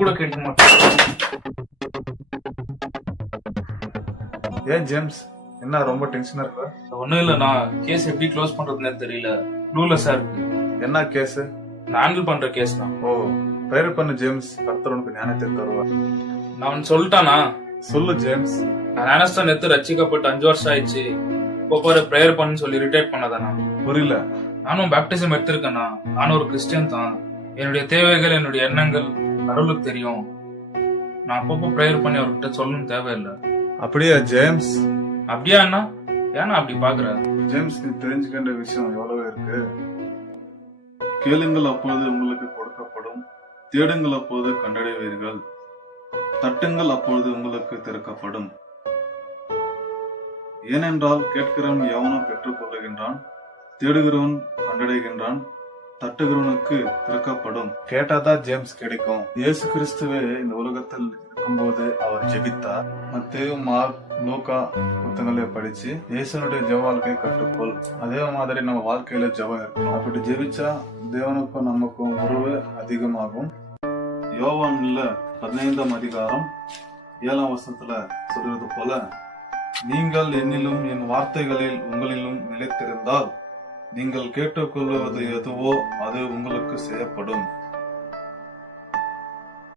கூட கேட்க மாட்டேன். ஏன் ஜேம்ஸ், என்ன ரொம்ப டென்ஷனா இருக்க? ஒண்ணும் இல்லண்ணா, கேஸ் எப்படி க்ளோஸ் பண்றதுன்னு தெரியல. க்ளூலெஸ்ஸா இருக்கு. என்ன கேஸ்? நான் ஹேண்டில் பண்ற கேஸ் தான். ஓ, ப்ரேயர் பண்ணு ஜேம்ஸ், கர்த்தர் உனக்கு ஞானத்தை தருவார். நான் ஒன்னு சொல்லிட்டானா? சொல்லு ஜேம்ஸ். நான் நினைச்ச நேத்து ரட்சிக்கப்பட்டு 5 வருஷம் ஆயிடுச்சு. இப்போ பாரு ப்ரேயர் பண்ணு சொல்லி ரிட்டையர் பண்ணதானா? புரியல. நானும் பேப்டிசம் எடுத்திருக்கேன்னா. நானும் ஒரு கிறிஸ்டியன் தான். என்னுடைய தேவைகள், என்னுடைய எண்ணங்கள் கடவுளுக்கு தெரியும். நான் அப்பப்போ ப்ரேயர் பண்ணி அவர்கிட்ட சொல்லணும் தேவையில்லை. அப்படியா ஜேம்ஸ்? அப்படியா அண்ணா? ஏன்னா அப்படி பாக்குற? ஜேம்ஸ், நீ தெரிஞ்சுக்கின்ற விஷயம் எவ்வளவு இருக்கு. கேளுங்கள் அப்பொழுது உங்களுக்கு கொடுக்கப்படும், தேடுங்கள் அப்போது கண்டடைவீர்கள், தட்டுங்கள் அப்பொழுது உங்களுக்கு திறக்கப்படும். ஏனென்றால் கேட்கிறவன் எவனும் பெற்றுக் கொள்ளுகின்றான், தேடுகிறவன் கண்டடைகின்றான், தட்டுகிறவனுக்கு திறக்கப்படும். கேட்டாதான் ஜேம்ஸ் கிடைக்கும். இயேசு கிறிஸ்துவே இந்த உலகத்தில் இருக்கும்போது அவர் ஜெபித்தார். மத்தேயு, மார்க், லூக்கா புத்தகங்களை படிச்சு இயேசுனுடைய ஜெப வாழ்க்கையை கற்றுக்கொள். அதே மாதிரி நம்ம வாழ்க்கையில ஜெபம் இருக்கணும். அப்படி ஜெபிச்சா தேவனுக்கும் நமக்கும் உறவு அதிகமாகும். யோவான்ல 15ஆம் அதிகாரம் 7ஆம் வசனத்துல சொல்றது போல, நீங்கள் என்னிலும் என் வார்த்தைகளில் உங்களிலும் நிலைத்திருந்தால் நீங்கள் கேட்டுக்கொள்வது எதுவோ அது உங்களுக்கு செய்யப்படும்.